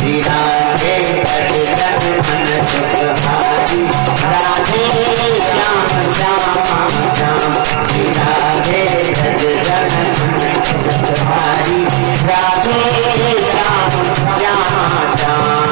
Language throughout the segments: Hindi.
श्री राधे तन मन सुखहारी राधे श्याम श्याम श्याम श्री राधे तन मन सुखहारी राधे श्याम श्याम श्याम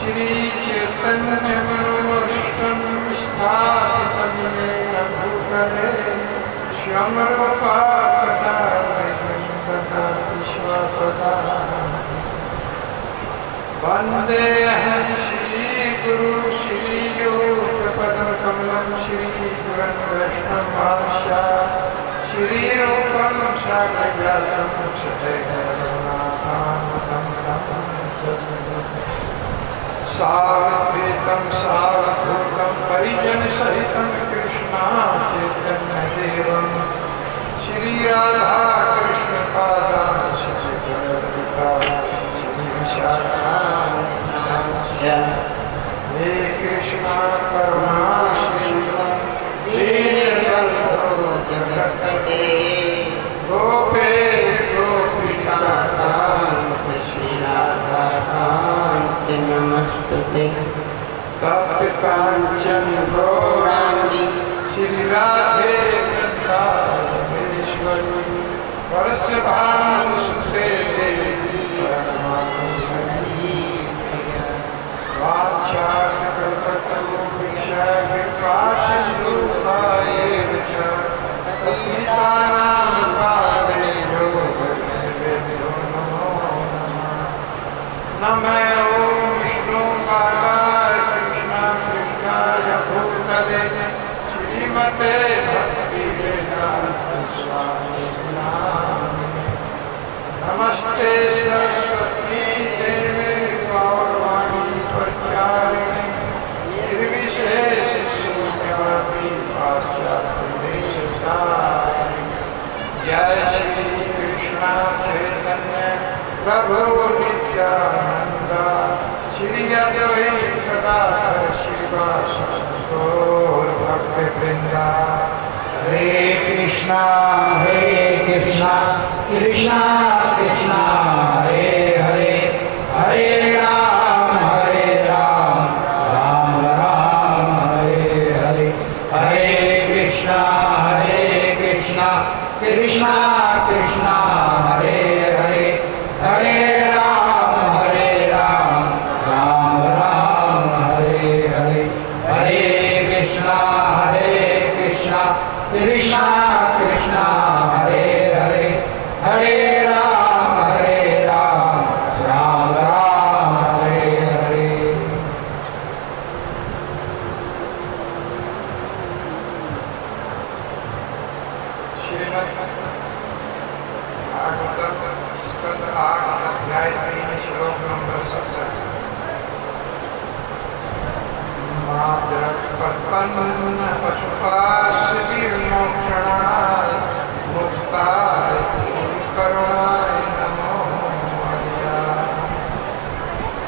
श्री चैतन्य मनोरिष्टं स्थापितं येन भूतले श्याम रूपा कदा तथा विश्वपदा वन्देऽहं श्रीगुरु श्रीयुतपदकमलं श्रीगुरुं वैष्णवांश्च श्रीरूपं साग्रजातं सदैवनाथामतं सावधूतं सावधूतं परिजन सहितं कृष्णा चैतन्य देवं श्री राधा कृष्ण पादान् श्री गणपता श्री विशाखान्वितांश्च हे कृष्णा करुणा सिन्धु दीनबन्धो जगत्पते गोपेश गोपिकान्त श्री राधा कान्त नमस्तुते तप्त कांचन गौरांगी श्री राधे वृंदावनेश्वरी वरस्य भानुसुते देवी परमानंदी वाचाकल्पतरुभ्यश्च कृपासिन्धुभ्येव च पतितानां पावनेभ्यो वैष्णवेभ्यो नमो नमः नमः श्रीमते भक्ति वेदांत स्वामी नामिने नमस्ते सरस्वती देवे गौरवाणी प्रचारिणे निर्विशेष शून्यवादी पाश्चात्य देशतारिणे जय श्री कृष्ण चैतन्य प्रभु नित्यानंद श्री अद्वैत गदाधर श्रीवासादि गौर भक्त वृंदा हरे कृष्णा कृष्णा कृष्णा हरे हरे हरे राम राम राम हरे हरे हरे कृष्णा कृष्णा कृष्णा हरे हरे हरे राम राम राम हरे हरे हरे कृष्णा कृष्णा कृष्णा हरे हरे हरे राम राम राम हरे हरे। श्रीमद् भागवतम स्कंद 8 अध्याय 3 श्लोक नंबर 17। माद्रपन्न पशुपाशवीर्मोक्षणाय मुक्ताय करुणाय नमो हरियाय।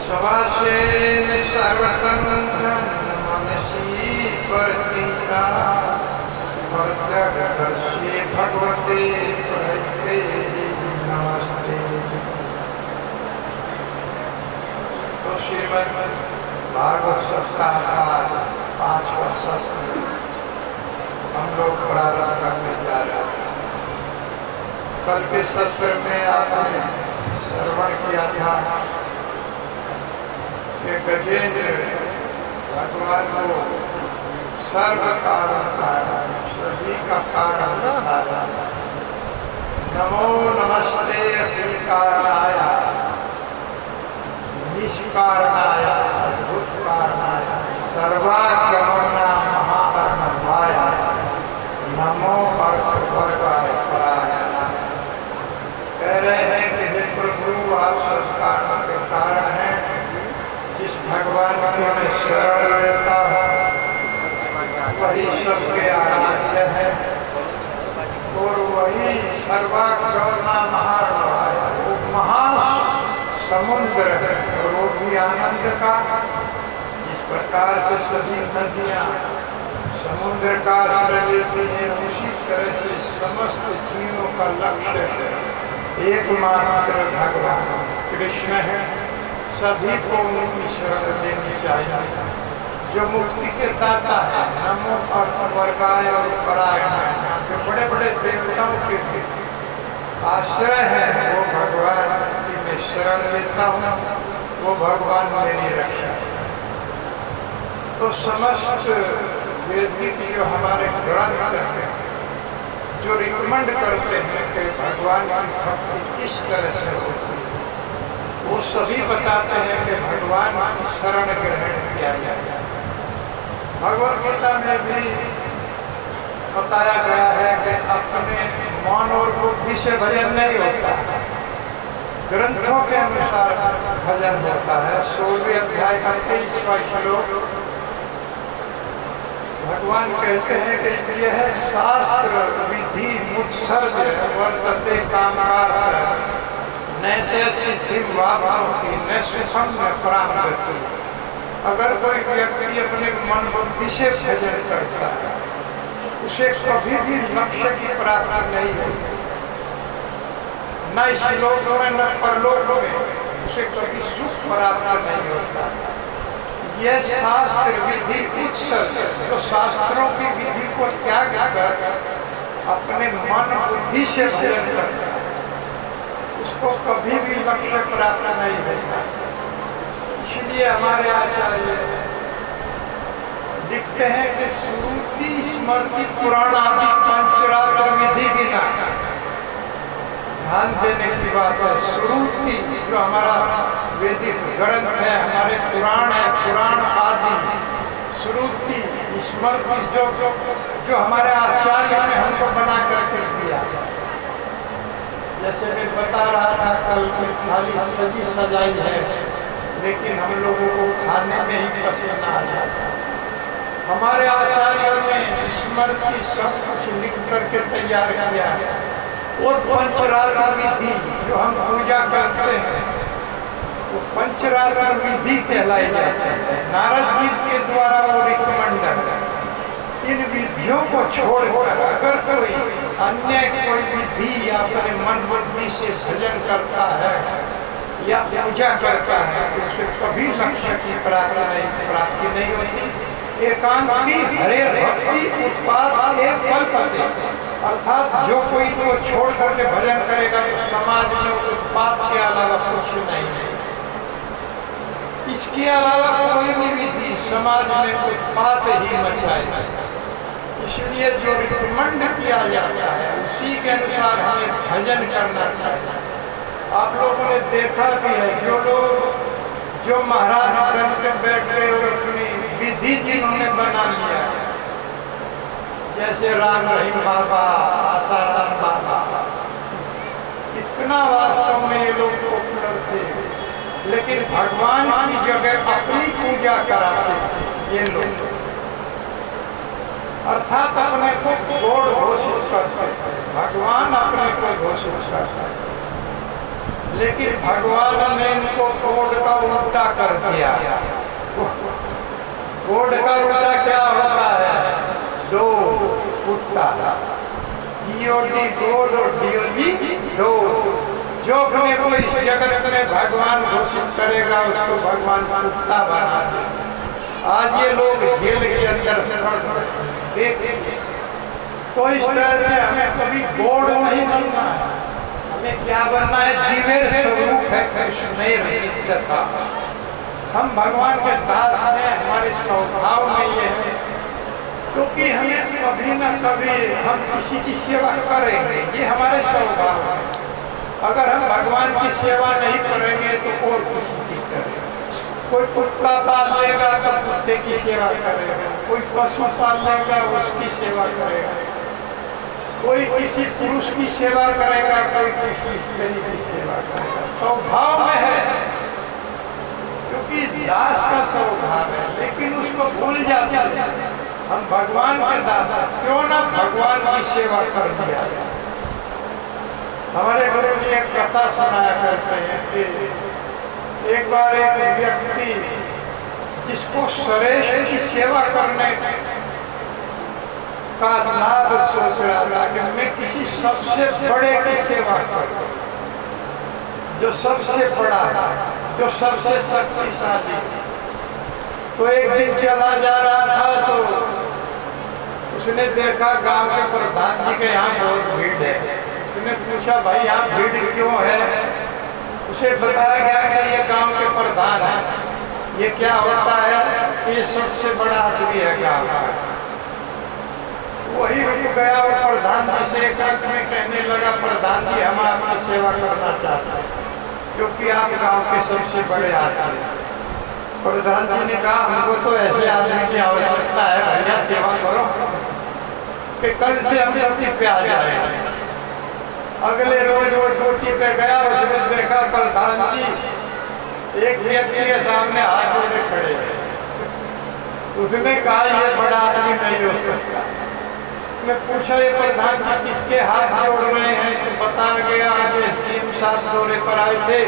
समासेन सर्वतन्त्र मनसी परतीका प्रत्यगदर्शी भगवते प्रणते नमस्ते। तो श्रीमद् भागवत सप्ताह का 5वां सत्र हम लोग प्रारंभ करने जा रहे हैं। कल के सत्र में आपने श्रवण किया था कि गजेंद्र भगवान को सर्व कारण सभी का कारण बताया। नमो नमस्ते अखिल कारणाय निष्कारणाय अद्भुत कारणाय सर्वागमना महाकर्णवाय नमो वर्गाय परायणाय। कह रहे हैं कि हे प्रभु आप सब कारणों के कारण हैं। जिस भगवान को मैं शरण लेता हूँ वही सबके आराध्य है और वही सर्वागमना महाकर्णवाय वो महासमुद्र है और वो भी आनंद का। जिस प्रकार से सभी नदियाँ समुद्र का आश्रय लेती हैं उसी तरह से समस्त जीवों का लक्ष्य एकमात्र भगवान कृष्ण है। सभी को उनकी शरण देनी चाहिए जो मुक्ति के दाता है। नमो वर्गाय और परायणाय जो बड़े बड़े देवताओं के आश्रय है वो भगवान की मैं शरण लेता हूँ वो भगवान मेरी रक्षा। तो समस्त वैदिक जो हमारे ग्रंथ हैं जो रिकमेंड करते हैं कि भगवान की भक्ति किस तरह से होती है वो सभी बताते हैं कि भगवान की शरण ग्रहण किया जाए। भगवद गीता में भी बताया गया है कि अपने मन और बुद्धि से भजन नहीं होता, ग्रंथों के अनुसार भजन होता है। 16वें अध्याय का 23वां श्लोक भगवान कहते हैं कि यह शास्त्र विधि मुत्सर्ग वर्तते कामकार नैसे सिद्धि वापनोति न सुखम न प्राप्ति। अगर कोई व्यक्ति अपने मन बुद्धि से भजन करता है उसे कभी भी लक्ष्य की प्राप्ति नहीं होती, न इस लोक में न परलोक में उसे कभी सुख प्राप्त नहीं होता। यह शास्त्र विधि उत्सर्ग तो शास्त्रों की विधि को त्याग कर अपने मन बुद्धि से भजन करता है उसको कभी भी लक्ष्य प्राप्त नहीं होता। इसलिए हमारे आचार्य लिखते हैं कि श्रुति स्मृति पुराण आदि पंचरात्र विधि बिना ध्यान देने की बात है। श्रुति जो हमारा वैदिक ग्रंथ है हमारे पुराण है पुराण आदि श्रुति स्मृति जो हमारे आचार्य ने हमको बना करके दिया। जैसे मैं बता रहा था कल की थाली सजी सजाई है लेकिन हम लोगों को खाने में ही पसीना आ जाता है। हमारे आचार्यों ने स्मृति सब कुछ लिख करके तैयार किया है और पंचरात्र विधि जो हम पूजा करते हैं वो पंचरात्र विधि कहलाई जाती है। नारद जी के द्वारा वो रिकमेंड है। इन विधियों को छोड़कर अगर कोई अन्य कोई विधि या अपने मन बुद्धि से भजन करता है या पूजा करता है तो उसे कभी लक्ष्य की प्राप्ति नहीं होती। एकांत की हरे भक्त भक्ति उत्पाद एक कल्पते, अर्थात जो कोई को छोड़ करके भजन करेगा तो समाज में उत्पाद के अलावा कुछ नहीं है। इसके अलावा कोई भी विधि समाज में उत्पाद ही मचाए। इसलिए जो रिकमेंड किया जाता है उसी के अनुसार हमें भजन करना चाहिए। आप लोगों ने देखा भी है, जो लोग जो महाराज बन के बैठ गए और अपनी विधि जिन्होंने बना लिया, जैसे राम रहीम बाबा, आसाराम बाबा, इतना वास्तव में ये लोग पॉपुलर थे, लेकिन भगवान की जगह अपनी पूजा कराते थे ये लोग, अर्थात अपने को गॉड घोषित करते थे, भगवान अपने को घोषित करते थे। लेकिन भगवान ने इनको गॉड का उल्टा कर दिया। गॉड का उल्टा क्या होता है? दो कुत्ता, जीओडी गॉड और जीओजी दो। जो अपने को इस जगत में भगवान घोषित करेगा उसको भगवान कुत्ता बना देगा। आज ये लोग जेल के अंदर देखिए, तो इस तरह से हमें कभी गॉड नहीं बनना है। हमें क्या बनना है? जीवेर स्वरूप है कृष्ण नित्यता। हम भगवान के दास हैं, हमारे स्वभाव में ये है, क्योंकि हमें कभी न कभी हम किसी की सेवा करेंगे, ये हमारे स्वभाव है। अगर हम भगवान की सेवा नहीं करेंगे तो और किसी की करेंगे। कोई कुत्ता पाल लेगा तो कुत्ते की सेवा करेगा, कोई पशु पाल लेगा उसकी सेवा करेगा, कोई किसी पुरुष की सेवा करेगा, कोई किसी स्त्री की सेवा करेगा। स्वभाव में है, क्योंकि दास का स्वभाव है, लेकिन उसको भूल जाते हैं हम भगवान के दास हैं। क्यों ना भगवान की सेवा कर दिया जाए। हमारे गुरु जी एक कथा सुनाया करते हैं कि एक बार एक व्यक्ति जिसको श्रेष्ठ की सेवा करने का लाभ सोच रहा था कि मैं किसी सबसे बड़े की सेवा करूं, जो सबसे बड़ा, जो सबसे शक्तिशाली। तो एक दिन चला जा रहा था तो उसने देखा गांव के प्रधान जी के यहाँ बहुत भीड़ है। उसने पूछा, भाई यहाँ भीड़ क्यों है? उसे बताया गया कि ये गांव के प्रधान है। ये क्या होता है? ये सबसे बड़ा आदमी है गांव का। वही रुक गया और प्रधान जी से एकांत में कहने लगा, प्रधान जी हम आपकी सेवा करना चाहते हैं क्योंकि आप गांव के सबसे बड़े आदमी हैं। प्रधान जी ने कहा, हमको तो ऐसे आदमी की आवश्यकता है, भैया सेवा करो कि कल से हम ड्यूटी पे आ जाए। अगले रोज वो ड्यूटी पे गया, उसने देखा प्रधान जी एक व्यक्ति के सामने हाथ जोड़े खड़े हैं। उसने कहा, ये बड़ा आदमी नहीं हो सकता। मैं पूछा, ये प्रधान जी किसके हाथ जोड़ रहे हैं? तो बता गया, आज टीम साहब दौरे पर आए थे,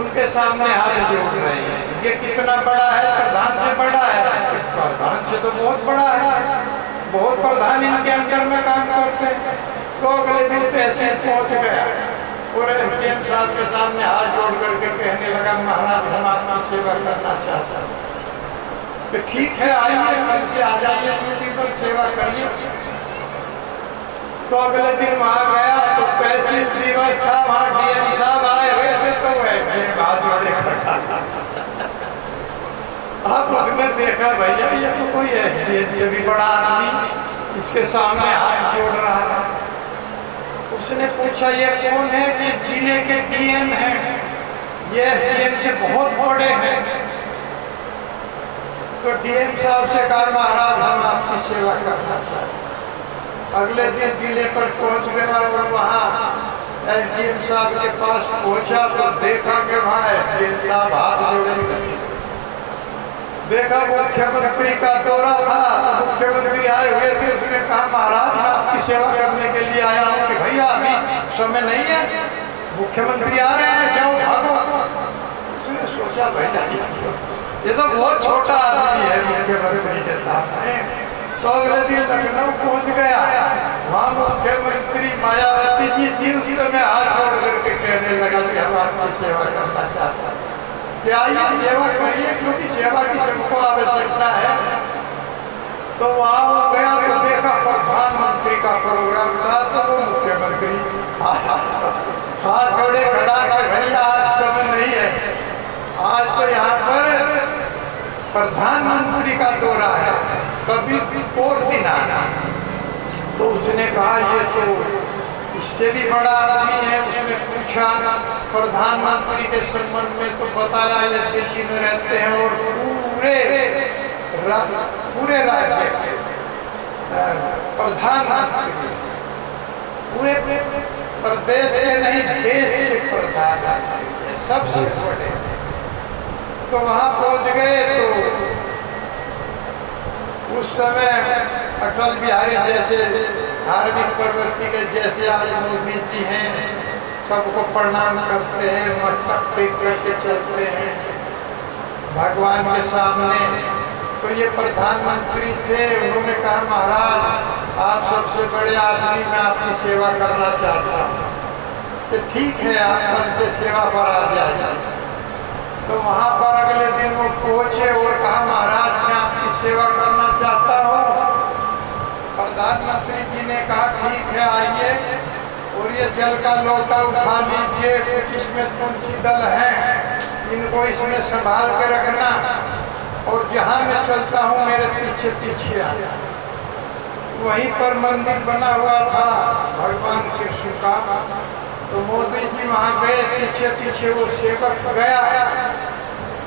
उनके सामने हाथ जोड़ रहे हैं। ये कितना बड़ा है? प्रधान से बड़ा है। प्रधान से तो बहुत बड़ा है, बहुत प्रधान इनके अंडर में काम करते हैं। तो अगले दिन तहसील पहुंच गया और एसडीएम साहब के सामने हाथ जोड़ करके कहने लगा, महाराज हम आपकी सेवा करना चाहते हैं। तो ठीक है, आइए कल से आ जाइए ड्यूटी पर, सेवा करिए। तो अगले दिन वहाँ गया तो तहसील दिवस था, वहाँ डीएम साहब आए हुए थे, तो वह हाथ जोड़े अब उसने देखा, भैया ये तो कोई एसडीएम से भी बड़ा आदमी इसके सामने हाथ जोड़ रहा है। उसने पूछा, ये कौन है? कि जिले के डीएम हैं, ये एसडीएम से बहुत बड़े हैं। तो डीएम साहब से कहा, महाराज हम आपकी सेवा करना चाहते हैं। अगले दिन जिले पर पहुंच गया और वहाँ एसडीएम साहब के पास पहुंचा तो देखा कि वहाँ एसडीएम साहब हाथ जोड़े। देखा मुख्यमंत्री का दौरा था, तो मुख्यमंत्री आए हुए थे। उसने कहा, महाराज मैं आपकी सेवा करने के लिए आया हूँ। कि भैया अभी समय नहीं है, मुख्यमंत्री आ रहे हैं, जाओ भागो। उसने सोचा, भैया ये तो बहुत छोटा आदमी है मुख्यमंत्री के सामने। तो अगले दिन लखनऊ पहुँच गया, वहाँ मुख्यमंत्री मायावती जी उस समय हाथ जोड़ करके कहने लगा कि हम आपकी सेवा करना चाहते हैं, कि आइए सेवा करिए, क्योंकि सेवा की सबको आवश्यकता है। तो वहां वो गया तो देखा प्रधानमंत्री का प्रोग्राम था, तो वो मुख्यमंत्री हाथ जोड़े खड़ा के भैया आज समय नहीं है, आज तो यहाँ पर प्रधानमंत्री का दौरा है, कभी और दिन आना। तो उसने कहा ये तो इससे भी बड़ा आदमी है। उसने पूछा प्रधानमंत्री के संबंध में, तो बताया ये दिल्ली में रहते हैं और पूरे राज्य के प्रधानमंत्री, पूरे प्रदेश के नहीं देश के प्रधानमंत्री सबसे बड़े। तो वहां पहुंच गए तो उस समय अटल बिहारी जैसे धार्मिक प्रवृत्ति के जैसे आज मोदी जी हैं, सबको प्रणाम करते हैं, मस्तक टेक करके चलते हैं भगवान के सामने। तो ये प्रधानमंत्री थे, उन्होंने कहा महाराज आप सबसे बड़े आदमी, मैं आपकी सेवा करना चाहता हूँ। कि ठीक है आप कल से सेवा पर आ जाइए। तो वहाँ पर अगले दिन वो पहुंचे और कहा महाराज मैं आपकी सेवा करना चाहता हूँ। प्रधानमंत्री जी ने कहा ठीक है आइए, और ये जल का लोटा उठा लीजिए, कुछ इसमें तुलसी दल है, इनको इसमें संभाल के रखना, और जहाँ मैं चलता हूँ मेरे पीछे पीछे आना। वहीं पर मंदिर बना हुआ था भगवान कृष्ण का। तो मोदी जी वहाँ गए, पीछे पीछे वो सेवक गया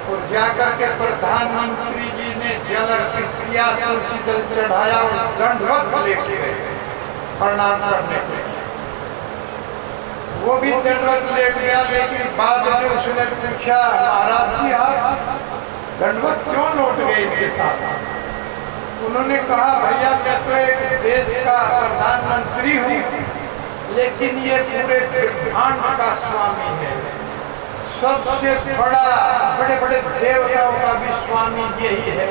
और जाकर के प्रधानमंत्री जी ने जल अर्पित किया, तुलसी दल चढ़ाया और दंडवत लेट गए प्रणाम करने के लिए। वो भी दंडवत लेट गया, लेकिन बाद में उसने पूछा महाराज जी आप दंडवत क्यों लौट गए इनके साथ? उन्होंने कहा भैया मैं तो एक देश का प्रधानमंत्री हूँ, लेकिन ये पूरे ब्रह्मांड का स्वामी है, सबसे बड़ा, बड़े बड़े देवताओं का भी स्वामी यही है,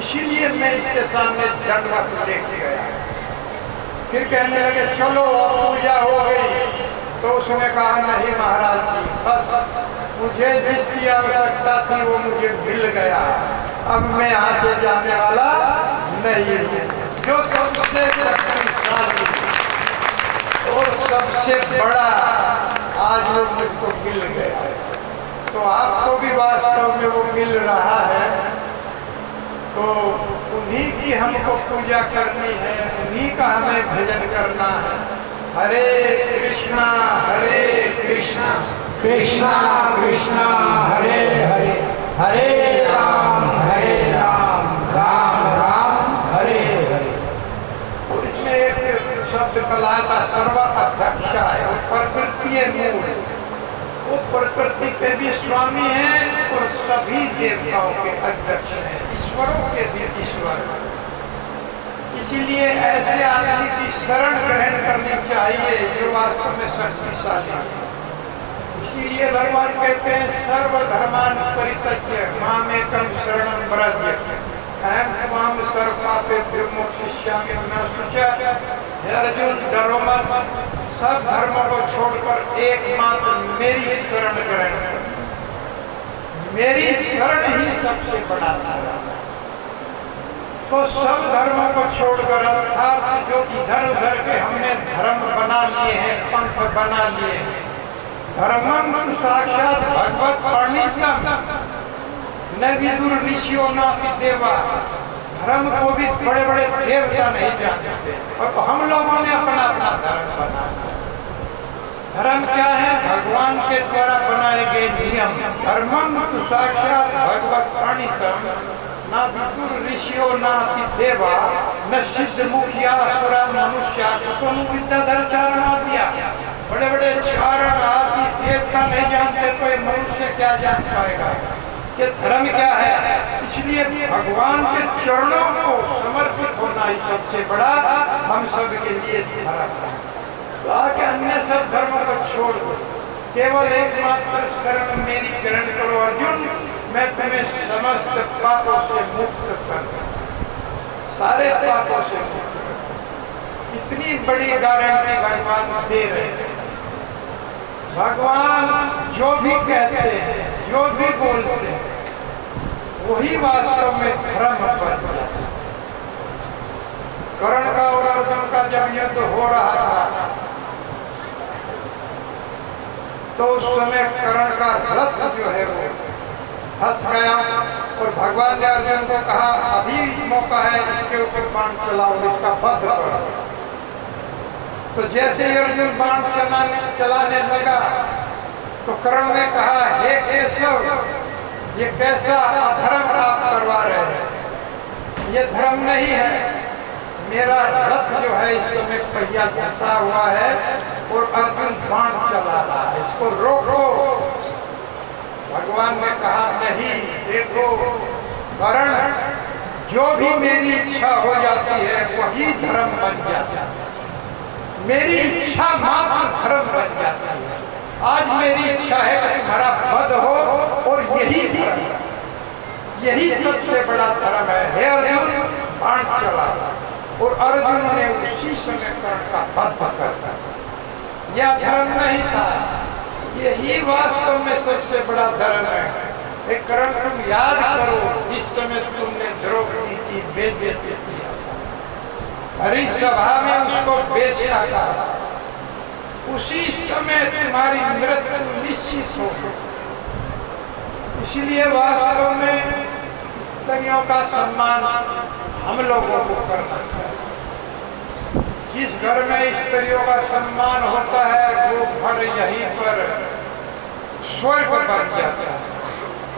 इसीलिए मैं इसके सामने दंडवत लेट गया। फिर कहने लगे चलो पूजा हो गई। तो उसने कहा नहीं महाराज जी, बस मुझे जिसकी आवश्यकता थी वो मुझे मिल गया, अब मैं यहाँ से जाने वाला नहीं हूँ। जो सबसे शक्तिशाली और सबसे बड़ा आज वो मुझको मिल गया है, तो आपको भी वास्तव में वो मिल रहा है। तो उन्हीं की हमको पूजा करनी है, उन्हीं का हमें भजन करना है। हरे कृष्णा कृष्णा कृष्णा हरे हरे, हरे राम राम राम हरे हरे। और इसमें एक शब्द कला का सर्वाध्यक्ष है, वो प्रकृति मूल, वो प्रकृति के भी स्वामी हैं और सभी देवताओं के अध्यक्ष हैं, ईश्वरों के भी ईश्वर। इसीलिए ऐसे आदमी की शरण ग्रहण करनी चाहिए जो वास्तव में शक्तिशाली है। इसीलिए भगवान कहते हैं सर्वधर्मान परित्यज्य मामेकं शरणं व्रज, अहं त्वां सर्वपापेभ्यो मोक्षयिष्यामि मा शुचः। हे अर्जुन डरो मत, सब धर्मों को छोड़कर एकमात्र मेरी शरण ग्रहण कर, मेरी शरण ही सबसे बड़ा धर्म है। तो सब धर्मों को छोड़कर, अर्थात जो इधर उधर के हमने धर्म बना लिए हैं, पंथ बना लिए हैं, धर्मम साक्षात भगवत प्रणीतम न विदुर ऋषियों न देवा। धर्म को भी बड़े बड़े देवता नहीं जानते, और हम लोगों ने अपना अपना धर्म बना। धर्म क्या है? भगवान के द्वारा बनाए गए नियम। धर्मम साक्षात भगवत प्रणीतम न विदुर ऋषियों न देवा न सिद्ध मुखिया असुरा मनुष्य विद्याधर चारण दिया। बड़े बड़े चारण आदि देवता नहीं जानते, कोई मनुष्य क्या जान पाएगा कि धर्म क्या है। इसलिए भगवान के चरणों को समर्पित होना ही सबसे बड़ा हम सब के लिए धर्म है। तो अन्य सब धर्मों को छोड़ दो, केवल एकमात्र शरण मेरी ग्रहण करो। अर्जुन मैं तुम्हें समस्त पापों से मुक्त कर दूं, सारे पापों से मुक्त कर दूं। इतनी बड़ी गारंटी भगवान दे रहे हैं। भगवान जो भी कहते हैं, जो भी बोलते हैं, वही वास्तव में धर्म बन जाता है। कर्ण का और अर्जुन का जब युद्ध हो रहा था तो उस समय कर्ण का रथ जो है वो फंस गया और भगवान ने अर्जुन को कहा अभी मौका है, इसके ऊपर बाण चलाओ, इसका वध करो। तो जैसे ही अर्जुन बाण चलाने लगा तो कर्ण ने कहा हे केशव, ये कैसा अधर्म आप करवा रहे हैं, ये धर्म नहीं है। मेरा रथ जो है इस समय पहिया घसा हुआ है और अर्जुन बाण चला रहा है, इसको रोको। भगवान ने कहा नहीं, देखो कर्ण, जो भी मेरी इच्छा हो जाती है वही धर्म बन जाता है। मेरी इच्छा मात्र धर्म बन जाती है। आज मेरी इच्छा है कि तुम्हारा वध हो और यही धर्म, यही सबसे बड़ा धर्म है। हे अर्जुन, बाण चला। और अर्जुन ने उसी समय कर्ण का वध कर दिया। यह धर्म नहीं था, यही वास्तव में सबसे बड़ा धर्म है। एक कर्ण, तुम याद करो जिस समय तुमने द्रौपदी की बेइज्जती किया, हरी सभा में उसको बेचा था, उसी समय तुम्हारी मृत्यु निश्चित हो। इसलिए वास्तव में स्त्रियों का सम्मान हम लोगों को करना चाहिए। जिस घर में स्त्रियों का सम्मान होता है वो घर यहीं पर स्वर्ग बन जाता है,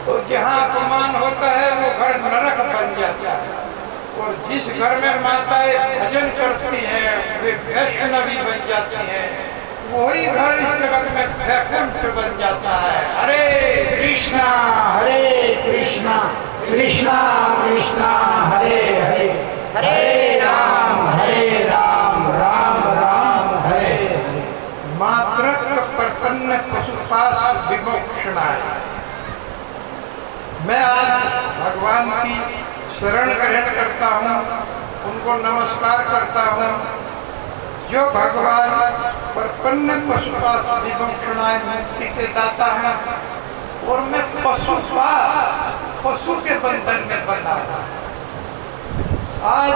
और जहाँ अपमान होता है वो घर नरक बन जाता है। और जिस घर में माताएं भजन करती हैं वे वैष्णवी बन जाती हैं, वही घर इस जगत में वैकुंठ बन जाता है। हरे कृष्णा कृष्णा कृष्णा हरे हरे, हरे राम राम राम हरे हरे। मातृत्व प्रपन्न पशुपास विमोक्षणाय। मैं आज भगवान की शरण ग्रहण करता हूँ, उनको नमस्कार करता हूँ जो भगवान प्रपन्न पशुपास विमोक्षणाय मुक्ति के दाता है। और मैं पशुपास, पशु के बंधन में बंधा हूँ। आज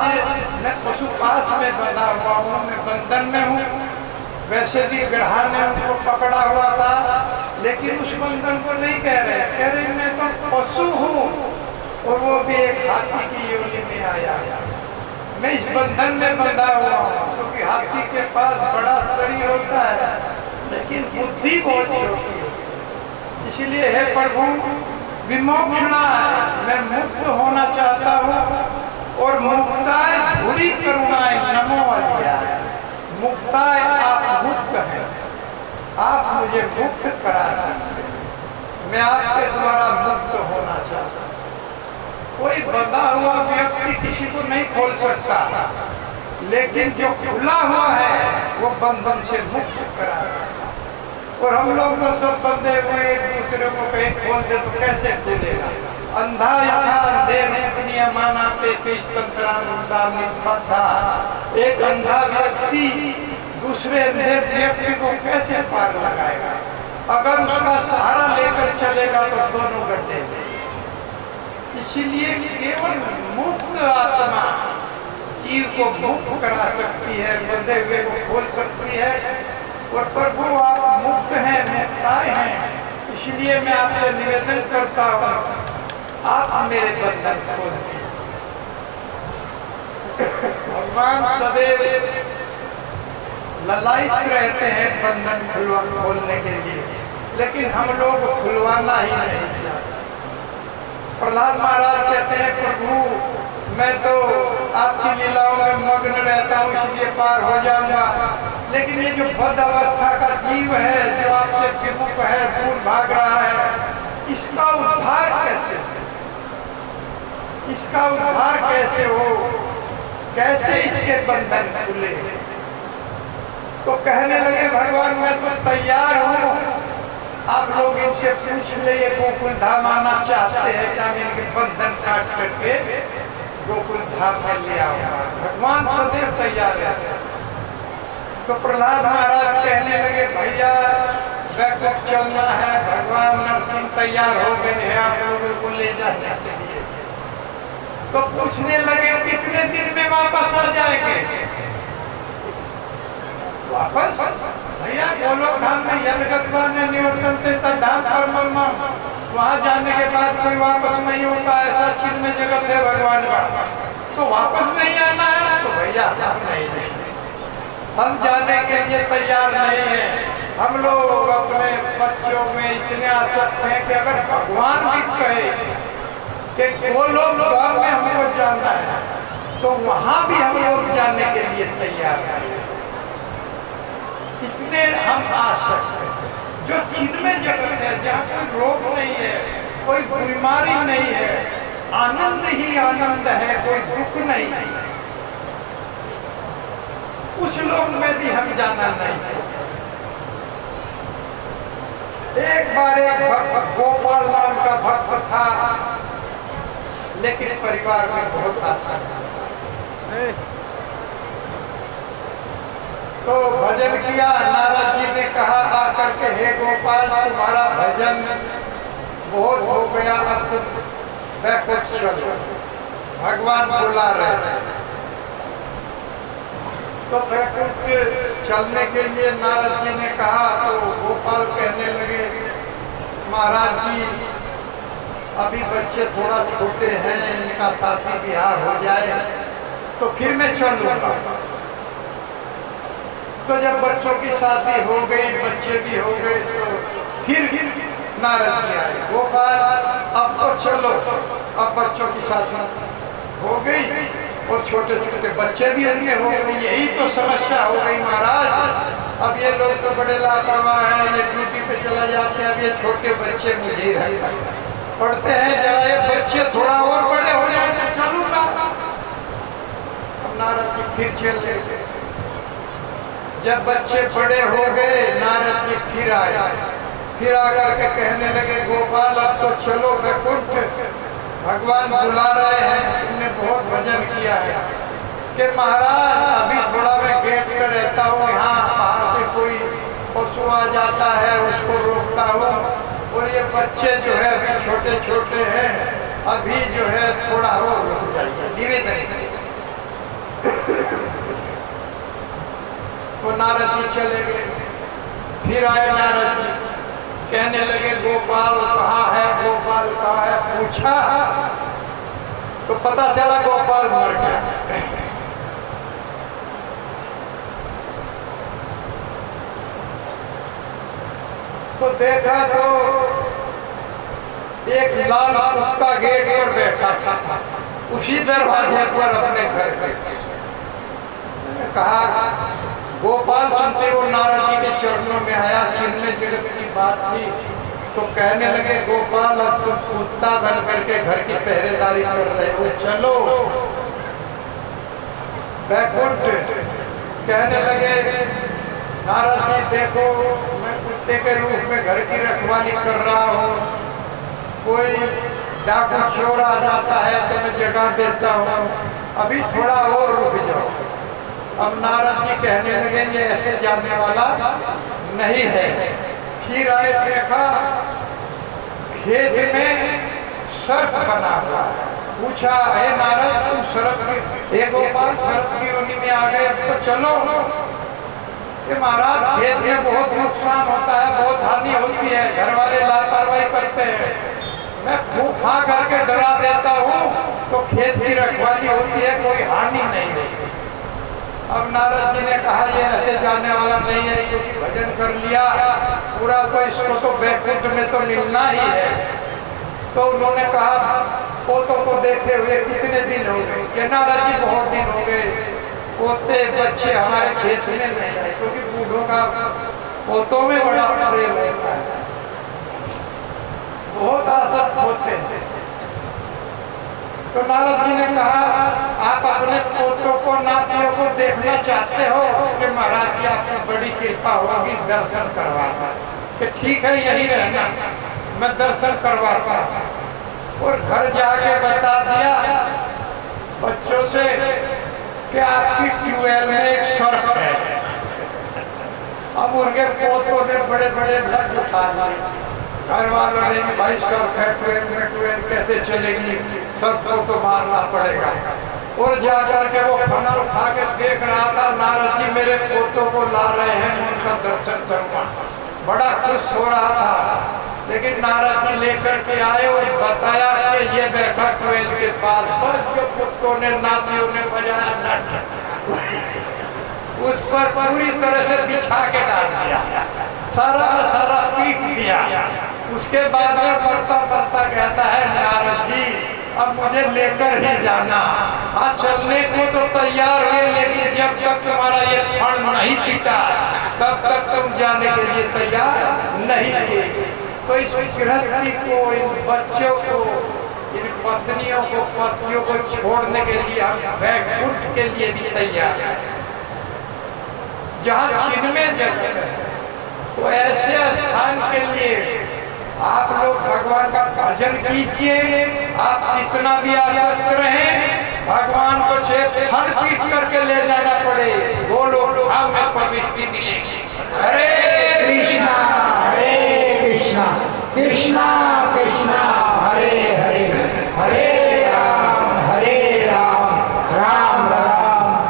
मैं पशुपास में बंधा हुआ हूँ, मैं बंधन में हूँ। वैसे भी ग्रह ने उनको पकड़ा हुआ था, लेकिन उस बंधन को नहीं कह रहे मैं तो पशु हूँ, और वो भी एक हाथी की योनि में आया। मैं इस बंधन में बंधा हुआ हूँ, क्योंकि हाथी के पास बड़ा शरीर होता है लेकिन बुद्धि बहुत छोटी है। इसलिए हे प्रभु, विमोक्षणा, मैं मुक्त होना चाहता हूँ। और मुक्ताय भूरी करुणाय नमो अलियाय। मुक्ताय, आप मुक्त हैं, आप मुझे मुक्त करा सकते हैं। मैं आपके द्वारा मुक्त होना चाहता हूँ। कोई बंधा हुआ व्यक्ति किसी को नहीं खोल सकता, लेकिन जो खुला हुआ है वो बंधन से मुक्त करा सकता। और हम लोग तो सब बंधे हुए, एक दूसरे को कहीं खोल दे तो कैसे खुलेगा। अंधा यथा अंधेर नियमानाते बद्धा। एक अंधा व्यक्ति दूसरे अंधे व्यक्ति को कैसे पार लगाएगा। अगर उसका सहारा लेकर चलेगा तो दोनों गड्ढे में। इसीलिए केवल मुक्त आत्मा जीव को मुक्त करा सकती है, बंधे हुए को खोल सकती है। और प्रभु, आप मुक्त हैं, मुक्ताए हैं। इसलिए मैं आपसे निवेदन करता हूँ, आप मेरे बंधन खोल दीजिए। भगवान सदैव ललायित रहते हैं बंधन खोलने के लिए, लेकिन हम लोग खुलवाना ही नहीं चाहते। प्रहलाद महाराज कहते हैं प्रभु, मैं तो आपकी लीलाओं में मग्न रहता हूँ, इसलिए पार हो जाऊंगा। लेकिन ये जो बद्ध अवस्था का जीव है, जो आपसे विमुख है, दूर भाग रहा है, इसका उद्धार कैसे हो? इसका उद्धार कैसे हो? कैसे इसके बंधन खुले? तो कहने लगे भगवान, मैं तो तैयार हूँ, आप लोग इनसे पूछ ले ये गोकुल धाम आना चाहते हैं क्या? मैं इनके बंधन काट करके गोकुल धाम में ले आऊंगा। भगवान सदैव तैयार है। तो प्रहलाद महाराज कहने लगे, भैया वैकुंठ चलना है, भगवान नरसिंह तैयार हो गए हैं आप लोगों को ले जाने के लिए। तो पूछने लगे कितने कितने दिन में वापस आ जाएंगे? वापस भैया गोलोक धाम में यदगत्वा ने निवर्तन्ते तद्धाम परमम, वहां जाने के बाद कोई वापस नहीं होता, ऐसा चिन्मय जगत है भगवान का। तो वापस नहीं आना है तो भैया हम नहीं देंगे, हम जाने के लिए तैयार नहीं है। हम लोग अपने बच्चों में इतने आसक्त हैं कि अगर भगवान भी कहे कि गोलोक धाम में हमको जाना है तो वहां भी हम लोग जाने के लिए तैयार हैं। इतने हम आसक्त हैं। जो चिन्मय जगत है, जहाँ कोई रोग नहीं है, कोई बीमारी नहीं है, आनंद ही आनंद है, कोई दुख नहीं है, उस लोक में भी हम जाना नहीं है। एक बार एक भक्त, गोपाल नाम का भक्त था, लेकिन परिवार में बहुत आशा है। तो भजन किया, नारद जी ने कहा आकर के, हे गोपाल तुम्हारा भजन बहुत हो गया, अब तुम बैकुंठ चलो, भगवान बुला रहे। तो बैकुंठ चलने के लिए नारद जी ने कहा, तो गोपाल कहने लगे महाराज जी अभी बच्चे थोड़ा छोटे हैं, इनका शादी ब्याह हो जाए तो फिर मैं चलूंगा। तो जब बच्चों की शादी हो गई, बच्चे भी हो गए, तो फिर नारद जी आए, गोपाल अब तो चलो, अब बच्चों की शादी हो गई और छोटे छोटे बच्चे भी इनके हो गए, यही तो समस्या हो गई महाराज। अब ये लोग तो बड़े लापरवाह हैं, ये ड्यूटी पे चला जाते हैं, अब ये छोटे बच्चे मुझे ही रास्ता पढ़ते हैं, जरा ये बच्चे थोड़ा और बड़े हो जाए तो चलूंगा। अब नारद जी फिर चले। जब बच्चे बड़े हो गए, नारद जी फिर आए, फिर आकर के कहने लगे गोपाल अब तो चलो बैकुंठ, भगवान बुला रहे हैं, तुमने बहुत भजन किया है। कि महाराज अभी थोड़ा मैं गेट पे रहता हूँ, यहाँ बाहर से कोई पशु आ जाता है उसको रोकता हूँ, और ये बच्चे जो है अभी छोटे छोटे हैं, अभी जो है थोड़ा और रुक जाइए, निवेदन। तो नारद जी चले गए। फिर आए नारद जी, कहने लगे गोपाल कहाँ है, गोपाल कहाँ है, पूछा तो पता चला गोपाल मर गया। तो देखा तो एक लाल कुत्ता गेट पर बैठा था, उसी दरवाजे पर अपने घर के। कहा गोपाल सुनते वो नारद जी के चरणों में आया, चिन्मय जगत की बात थी, तो कहने लगे गोपाल अब तुम कुत्ता बन करके घर की पहरेदारी कर रहे हो, चलो बैकुंठ। कहने लगे नारद जी देखो मैं कुत्ते के रूप में घर की रखवाली कर रहा हूँ, कोई डाकू चोर आ जाता है तो मैं जगह देता हूँ, अभी थोड़ा और रुक जाओ। अब नारद जी कहने लगे ये ऐसे जाने वाला नहीं है। फिर आए, देखा खेत में सर्प बना हुआ है, पूछा हे नारद तुम सर्प की, हे गोपाल सर्प की योनि में आ गए, अब तो चलो। ये महाराज खेत में बहुत नुकसान होता है, बहुत हानि होती है, घर वाले लापरवाही करते हैं, मैं फूंक खा करके डरा देता हूँ तो खेत की रखवाली होती है, कोई हानि नहीं होती। अब नारद जी ने कहा ये ऐसे जाने वाला नहीं है, क्योंकि भजन कर लिया पूरा तो इसको तो बैकुंठ में तो मिलना ही है। तो उन्होंने कहा पोतों को देखे हुए कितने दिन हो गए? कि नारद जी बहुत दिन हो गए, पोते बच्चे हमारे खेत में नहीं आए, क्योंकि बूढ़ों का पोतों में बड़ा प्रेम होता है, बहुत आसक्त होते हैं। तो नारद जी ने कहा आप अपने पोतों को नातियों को देखना चाहते हो कि महाराज जी आपकी बड़ी कृपा होगी, दर्शन करवाना। कि ठीक है यही रहना, मैं दर्शन करवाता। और घर जाके बता दिया बच्चों से कि आपकी ट्यूबवेल में एक सर्प है। अब उनके पोतों ने बड़े बड़े लग उठा लिए, घर वालों ने भाई सर्प है ट्यूबवेल में, ट्यूबवेल कैसे चलेगी, सर्प को तो मारना पड़ेगा। और जाकर के वो खाना उठा के देख रहा था, नारद जी मेरे पोतों को ला रहे हैं, उनका दर्शन करूंगा। बड़ा खुश हो रहा था। लेकिन नारद जी लेकर के आए और बताया कि ये बैठा ट्वेल के पास, बस जो पुत्रों ने नातियों ने बजाया नट उस पर पूरी तरह से बिछा के डाल दिया, सारा का सारा पीट दिया। उसके बाद में पढ़ता पढ़ता कहता है, नारद जी अब मुझे लेकर ही जाना। हाँ चलने को तो तैयार हुए, लेकिन जब तक तुम्हारा ये फण नहीं पीटा तब तक तुम जाने के लिए तैयार नहीं थे। तो इस गृहस्थी को, इन बच्चों को, इन पत्नियों को, पतियों को छोड़ने के लिए हम बैकुंठ के लिए भी तैयार हैं, जहाँ चिन्मय जगत है। तो ऐसे स्थान के लिए आप लोग भगवान का भजन कीजिए। आप जितना भी आसक्त रहें, भगवान को चाहे फल पीट करके ले जाना पड़े, वो लोग में प्रविष्टि मिलेगी। हरे कृष्णा कृष्णा कृष्णा हरे हरे, हरे राम राम राम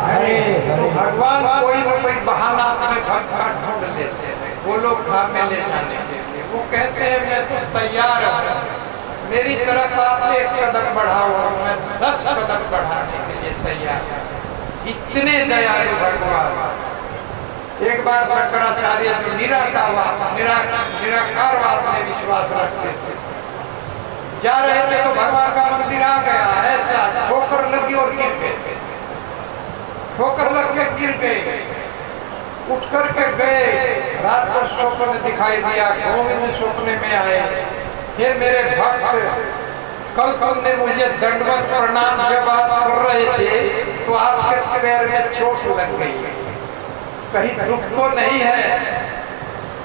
हरे हरे। तो भगवान कोई न कोई बहाना अपने भक्त का ढूंढ लेते हैं, वो लोग धाम में ले जाने के लिए। वो कहते हैं मैं तो तैयार हूँ, मेरी तरफ आप एक कदम बढ़ाओ, मैं 10 कदम बढ़ाने के लिए तैयार हूँ। इतने दयालु भगवान। एक बार शंकराचार्य जो निराकारवाद में विश्वास रखते थे, जा रहे थे तो भगवान का मंदिर आ गया, ऐसा ठोकर लगी और गिर गए, ठोकर लग के गिर गए। उठ करके गए, रात को स्वप्न दिखाई दिया, गोविंद स्वप्न में आए, हे मेरे भक्त, कल ने मुझे दंडवत प्रणाम जब आप कर रहे थे तो आपके पैर में चोट लग गई है, कहीं दुख तो नहीं है?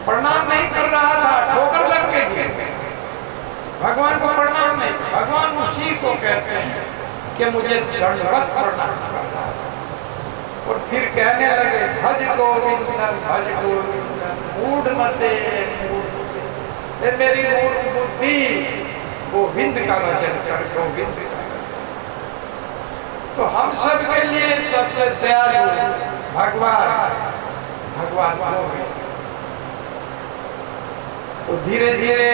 प्रणाम नहीं कर रहा था, ठोकर लग के गिर गए। भगवान को प्रणाम नहीं, भगवान उसी को कहते हैं कि मुझे दंडवत प्रणाम कर रहा था। और फिर कहने लगे, भज गोविंदम भज गोविंदम मूढ़ मते, मेरी मूर्ख बुद्धि गोविंद का भजन कर, गोविंद का। तो हम सब के लिए सबसे दयालु भगवान गोविंद। तो धीरे धीरे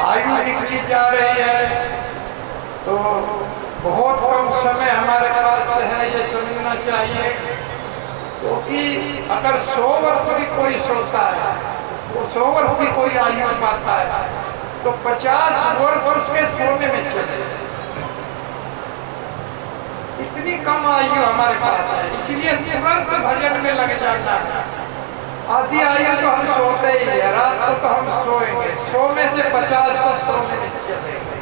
आयु निकली जा रही है, तो बहुत कम समय हमारे पास है, ये समझना चाहिए। क्योंकि अगर 100 वर्ष भी कोई सोता है, वो 100 वर्ष भी कोई आयु पाता है, तो 50 वर्ष उसके सोने में चले। इतनी कम आयु हमारे पास है, इसलिए तुरंत भजन में लग जाना है। आधी आयु तो हम सोते ही है, रात को तो हम सोएंगे, 100 में से 50 तो सोने में चले गए,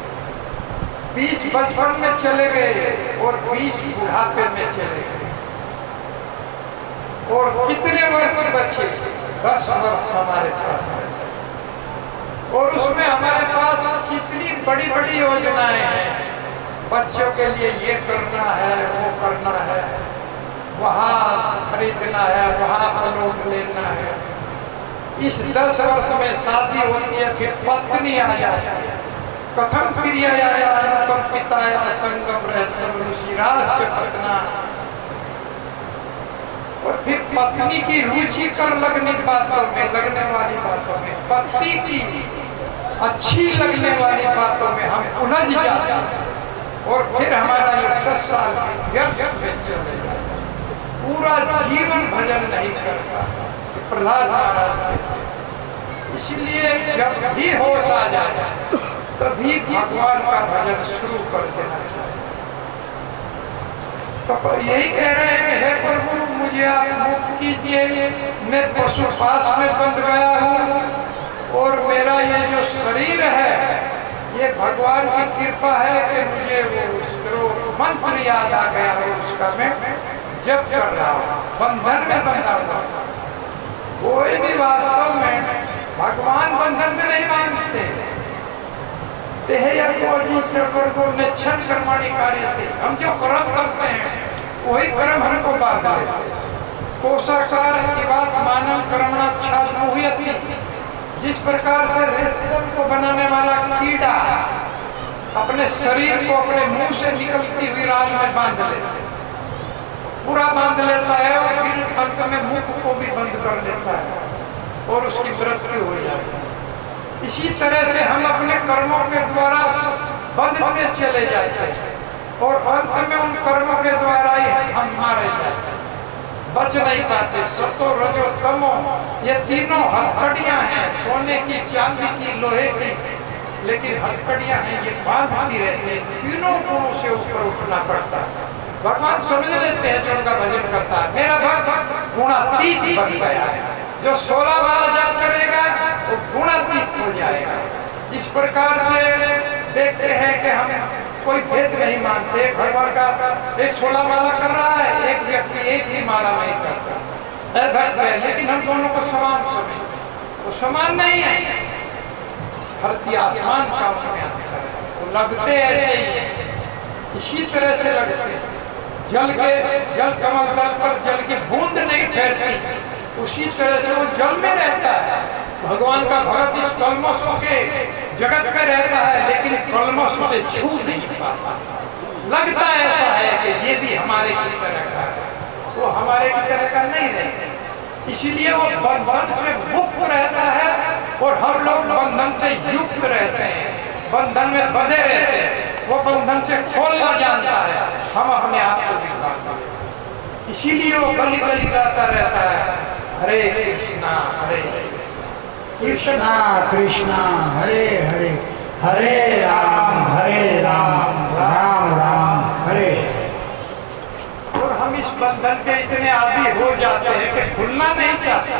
20 बचपन में चले गए और 20 बुढ़ापे में चले गए। और कितने वर्ष बचे? 10 वर्ष हमारे पास है, और उसमें हमारे पास कितनी बड़ी बड़ी योजनाएं हैं। बच्चों के लिए ये करना है, वो करना है, वहाँ खरीदना है, वहाँ प्लॉट लेना है। इस 10 वर्ष में शादी होती है, फिर पत्नी आ जाती है। कथम प्रियया अनुकंपिताया संगम रहस्यम ऋषिराज पत्ना। और फिर पत्नी की रुचि कर लगने वाली बातों में, पति की अच्छी लगने वाली बातों में हम उलझ जाते हैं, और फिर हमारा ये 10 साल व्यर्थ में चले जाता, पूरा जीवन भजन नहीं कर पाता। प्रहलाद महाराज कहते, इसलिए जब भी होश आ जाए तभी भगवान का भजन शुरू कर देना चाहिए। तो यही कह रहे हैं कि हे प्रभु मुझे आप मुक्त कीजिए, मैं पशुपाश में बंध गया हूँ, और मेरा ये जो शरीर है ये भगवान की कृपा है कि मुझे वो मंत्र याद आ गया, और उसका मैं जप कर रहा हूँ, बंधन में बंधा हुआ था। कोई भी वास्तव में भगवान बंधन में नहीं मानते। हम जो कर्म करते हैं वही कर्म हमको बांध लेते। कोशाकार की बात मानव कर्मणा छाद्मुह्यति, जिस प्रकार से रेशम को बनाने वाला कीड़ा अपने शरीर को अपने मुंह से निकलती हुई राल में बांध लेता है, पूरा बांध लेता है और फिर अंत में मुख को भी बंद कर लेता है और उसकी मृत्यु हो जाती है। इसी तरह से हम अपने कर्मों के द्वारा बंधते चले जाते हैं और अंत में उन कर्मों के द्वारा ही हम मारे जाते हैं, बच नहीं पाते। सतो रजो तमो ये तीनों हथकड़ियां हैं, सोने की, चांदी की, लोहे की, लेकिन हथकड़ियां हैं, ये बांधती रहती है। तीनों गुणों से ऊपर उठना पड़ता है। भगवान समझ लेते हैं जो उनका भजन करता है, मेरा भक्त गुणातीत बन गया है। जो 16 माला जप करेगा वो गुणातीत हो जाएगा। जिस प्रकार से देखते हैं कि हम कोई भेद नहीं मानते, भगवान का एक 16 माला कर रहा है, एक व्यक्ति एक ही माला नहीं करता, भक्त है, लेकिन हम दोनों को समान समझते, वो समान नहीं है। धरती आसमान का उनमें अंतर है, वो लगते ऐसे ही है, इसी तरह से लगते हैं। जल कमल दल पर जल की बूंद नहीं ठहरती, उसी तरह से वो जल में रहता है। भगवान का भक्त इस कलमशों के जगत में रहता है, लेकिन कलमशों से छू नहीं पाता। लगता ऐसा है कि ये भी हमारे की तरह का है, वो हमारे की तरह का नहीं रहता, इसलिए वो बंधन से मुक्त रहता है और हम लोग बंधन से युक्त रहते हैं, बंधन में बंधे रहते हैं। वो बंधन से खोलना जानता है, हम अपने आप को भी बांधते हैं। इसीलिए वो गली गली गाता रहता है, हरे कृष्णा हरे कृष्णा कृष्णा हरे हरे, हरे राम राम राम हरे। और हम इस बंधन के इतने आदी हो जाते हैं कि खुलना नहीं चाहते।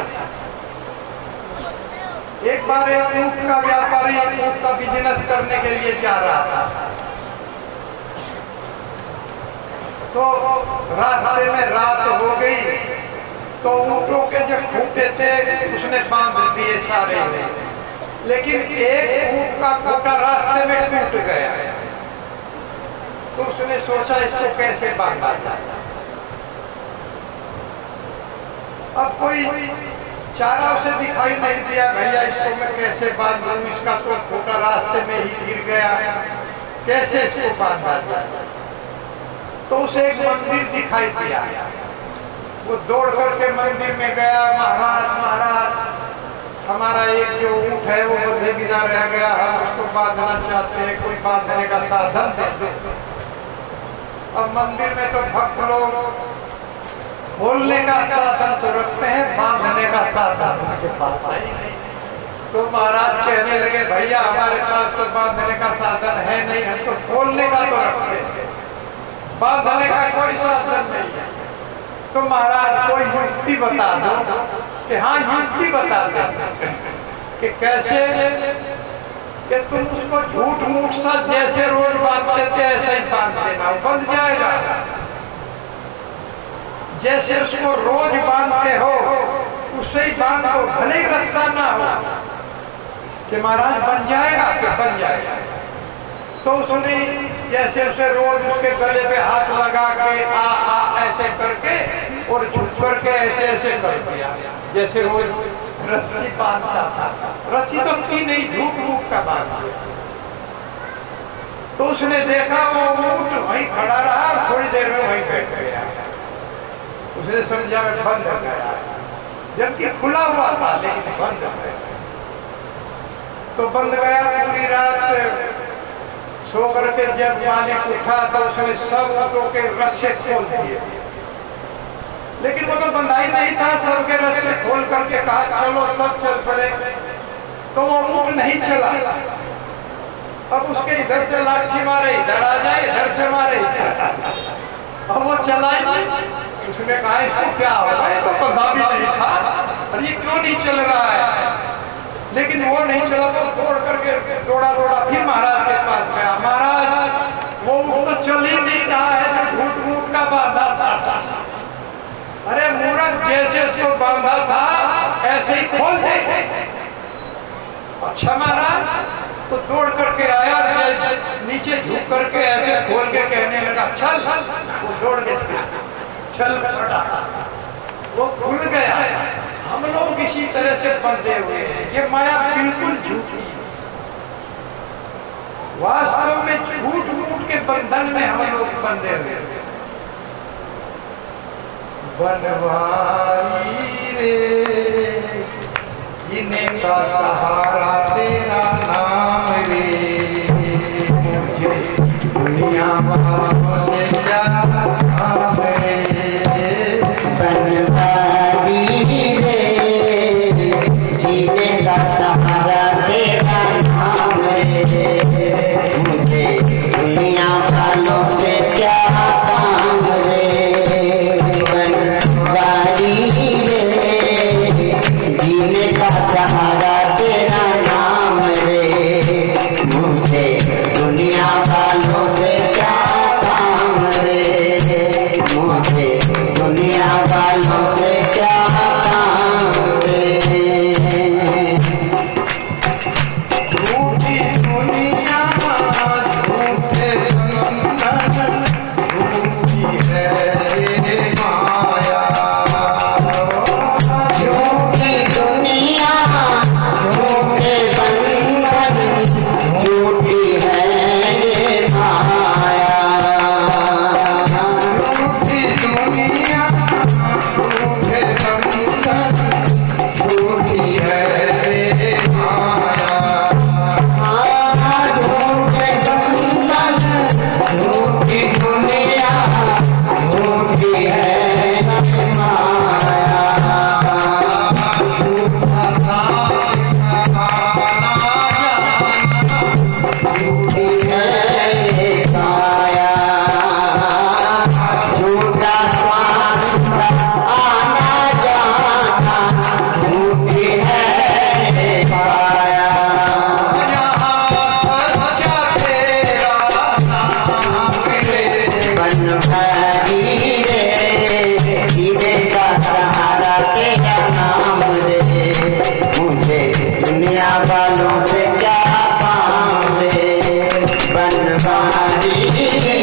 एक बार एक ऊँट का व्यापारी ऊँट का बिजनेस करने के लिए जा रहा था, तो रास्ते में रात हो गई, तो ऊँटों के जो खूंटे थे उसने बांध दिए सारे, लेकिन एक ऊँट का खूंटा रास्ते में टूट गया। तो उसने सोचा इसको कैसे बांधा जाए। अब कोई चारा उसे दिखाई नहीं दिया, भैया इसको मैं कैसे बांधूं, इसका तो खूंटा रास्ते में ही गिर गया, कैसे इसको बांधा जाए। तो उसे एक मंदिर दिखाई दिया, वो दौड़ करके मंदिर में गया, महाराज हमारा एक जो ऊँट है वो बंधे बिना रह गया, हम उसको बांधना चाहते हैं, कोई बांधने का साधन दे दो। अब मंदिर में तो भक्त लोग खोलने का साधन तो रखते हैं, बांधने का साधन उनके पास है ही नहीं। तो महाराज कहने लगे, भैया हमारे पास तो बांधने का साधन है नहीं, हम तो खोलने का तो रखते हैं, बांधने का कोई साधन नहीं है। तो महाराज कोई युक्ति बता दो। कि हाँ युक्ति बता दो कि कैसे, कि तुम उसको झूठ मूठ सा जैसे रोज बांधते थे ऐसे ही बांध देना, बंध जाएगा। जैसे उसको रोज बांधते हो उससे ही बांध दो, भले ही रस्सा ना हो, कि महाराज बन जाएगा, कि बन जाएगा। तो उसने जैसे उसे रोज उसके गले पे हाथ लगा के आ ऐसे करके और झुक करके ऐसे ऐसे कर दिया, जैसे रोज रस्सी बांधता था। रस्सी तो थी नहीं, झूठ मूठ का बांध दिया। तो उसने देखा वो ऊँट वहीं खड़ा रहा, थोड़ी देर में वहीं बैठ गया। उसने समझा मैं बंद हो गया, जबकि खुला हुआ था लेकिन बंद हो गया। तो बंद गया, पूरी रात सो करके जब मालिक उठा तो उसने सब ऊँटों के रस्से खोल दिए, लेकिन वो तो बंधा ही नहीं था। सबके रस्से खोल करके कहा चलो, सब चल पड़े, तो वो ऊँट नहीं चला। अब उसके इधर से लाठी मारे, इधर आ जाए, इधर से मारे, अब वो चला ही नहीं। उसने कहा इसको क्या होगा, ये तो बंधा भी नहीं था, और ये क्यों नहीं चल रहा है। लेकिन वो नहीं चला तो दौड़ करके दौड़ा फिर महाराज के पास गया। महाराज वो तो चल ही नहीं रहा है जो झूठ मूठ का बांधा था। अरे मूर्ख, जैसे उसको बांधा था ऐसे ही खोल दे। अच्छा महाराज, तो दौड़ करके आया, नीचे झुक करके ऐसे खोल के कहने लगा चल। वो दौड़ के चल पड़ा, वो खुल गया। हम लोग इसी तरह से बंधे हुए हैं। ये माया बिल्कुल झूठी है, वास्तव में बंधे हुए। बनवारी रे इनका सहारा तेरा नाम रे, मुझे दुनिया वालों से क्या काम रे। बनवारी रे जीने का सहारा तेरा नाम रे, मुझे दुनिया वालों से क्या काम रे। बनवारी रे जीने का सहारा तेरा नाम रे, मुझे दुनिया वालों से क्या काम रे, मुझे दुनिया वालों से क्या काम रे। झूठी दुनिया झूठे बंधन, झूठी है ये माया। झूठी दुनिया झूठे बंधन, झूठी है ये माया। झूठी दुनिया झूठे बंधन, झूठी है ये माया। झूठे बंधन झूठी दुनिया झूठी है माया। झूठी है ये काया, झूठा श्वास आना जाना, झूठी है ये काया। बनवारी रे जीने का सहारा तेरा नाम रे, मुझे दुनिया वालों से क्या काम रे। बनवारी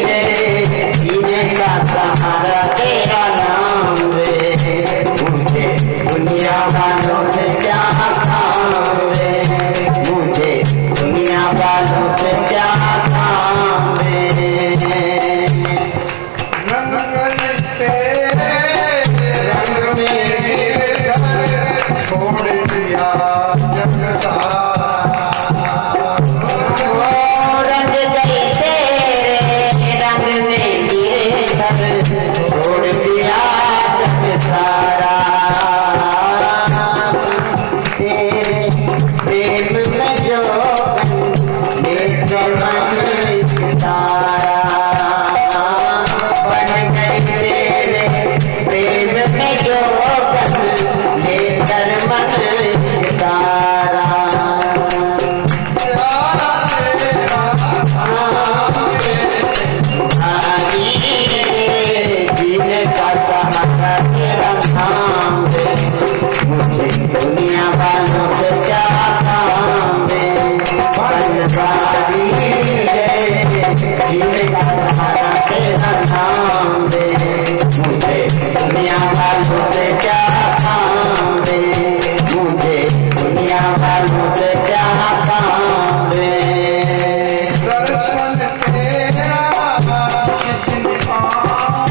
रे जीने का सहारा तेरा नाम रे, मुझे दुनिया वालों से क्या काम रे, मुझे दुनिया वालों से क्या काम रे। रंग तेरे रंग में छोड़ दिया जग सारा। रंग गई तेरे रंग में गिरकर, छोड़ दिया जग सारा। तेरे प्रेम में जो लेकर मन तारा, बन गई तेरे प्रेम में जो लेकर मन तारा। जीने का सहारा तेरा नाम रे, मुझे दुनिया वालों से क्या काम रे। बनवारी रे जीने का सहारा तेरा नाम रे, मुझे दुनिया वालों से क्या काम रे, मुझे दुनिया वालों से क्या काम रे। दर्शन तेरा जितनी पाऊं,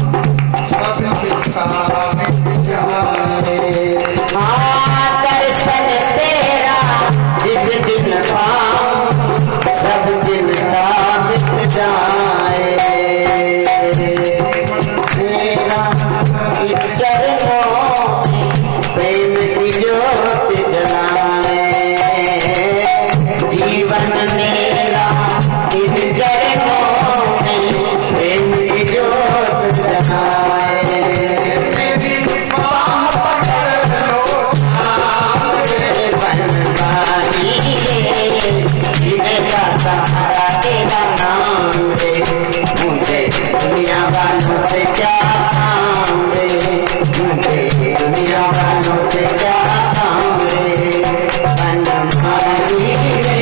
सब चिंता मिट जाए। दर्शन तेरा जिस दिन पाऊं, सब चिंता मिट जाए। तेरा चरणों में प्रेम की ज्योत जलाए, जीवन मेरा इन चरणों में प्रेम की ज्योत जलाए। मेरी बाह पकड़ लो बनवारी रे जीने का सहारा तेरा नाम रे, मुझे दुनिया वालों से क्या काम रे, मुझे दुनिया वालों से क्या काम रे। बनवारी रे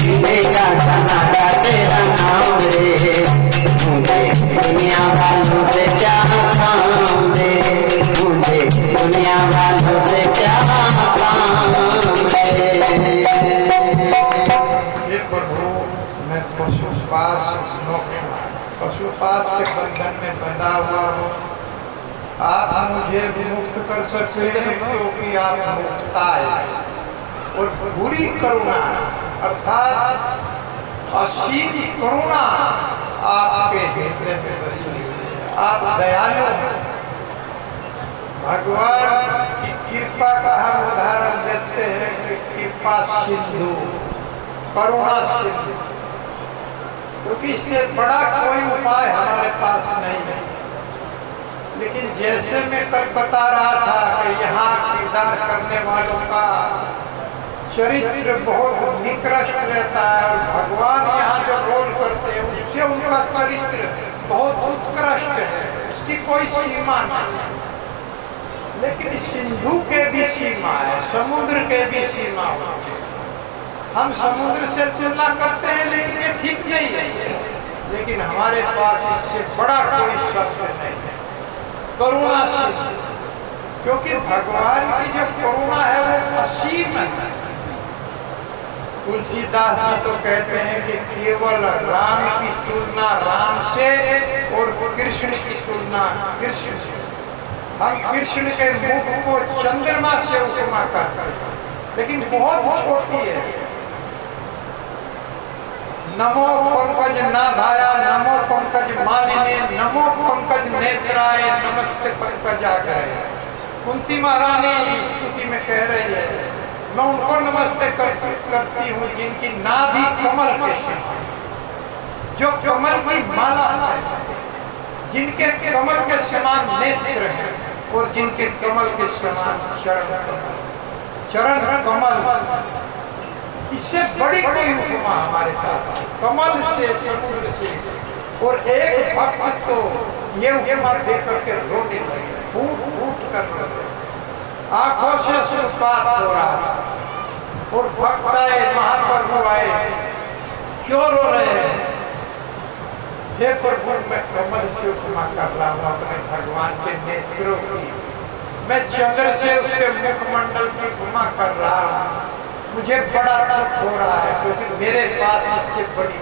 जीने का सहारा तेरा नाम रे, मुझे दुनिया वालों से क्या काम रे, मुझे दुनिया वालों से क्या काम रे। हे प्रभु, मैं पशुपास मोक्ष पशुपास पास के बंधन में बंधा हुआ हूँ, आप मुझे मुक्त कर सकते हैं क्योंकि आप मुक्ता है। और बुरी करुणा अर्थात असीम करुणा आपके हृदय में बसी हुई है। आप दयालु हैं। भगवान की कृपा का हम उदाहरण देते हैं कि कृपा सिंधु, करुणा सिंधु, क्योंकि इससे बड़ा कोई उपाय हमारे पास नहीं है। लेकिन जैसे मैं कल बता रहा था कि यहाँ किरदार करने वालों का चरित्र बहुत निकृष्ट रहता है और भगवान यहाँ जो रोल करते हैं उससे उनका चरित्र बहुत उत्कृष्ट है, उसकी कोई सीमा नहीं। लेकिन सिंधु के भी सीमा है, समुद्र के भी सीमा होती है। हम समुद्र से तुलना करते हैं लेकिन ये ठीक नहीं है। लेकिन हमारे पास इससे बड़ा कोई शब्द नहीं है, करुणा सिंधु, क्योंकि भगवान की जो करुणा है वो असीम है। तुलसीदास जी तो कहते हैं कि केवल राम की तुलना राम से और कृष्ण की तुलना कृष्ण से। हम कृष्ण के मुख को चंद्रमा से उपमा करते हैं, लेकिन बहुत छोटी है। नमो पंकज नाभाया, नमो पंकज मालिने, नमो पंकज नेत्राय, नमस्ते पंकजाग्रय। कुंती महारानी स्तुति में कह रही है, मैं उनको नमस्ते करती हूँ जिनकी नाभि कमल के समान, जो कमल की माला है, जिनके कमल के समान नेत्र हैं और जिनके कमल के समान चरण कमल, चरण कमल। इससे बड़ी कोई उपमा हमारे पास कमल से, समुद्र से। और एक भक्त तो ये उपमा देख करके रोने लगे, फूट फूट कर रोने, आंखों से अश्रुपात हो रहा था। और भक्त आए, महाप्रभु आए, क्यों रो रहे हैं? हे प्रभु, मैं कमल से उपमा कर रहा हूँ अपने भगवान के नेत्रों की, मैं चंद्र से उसके मुखमंडल की उपमा कर रहा हूँ। मुझे बड़ा दुख हो रहा है क्योंकि मेरे पास इससे बड़ी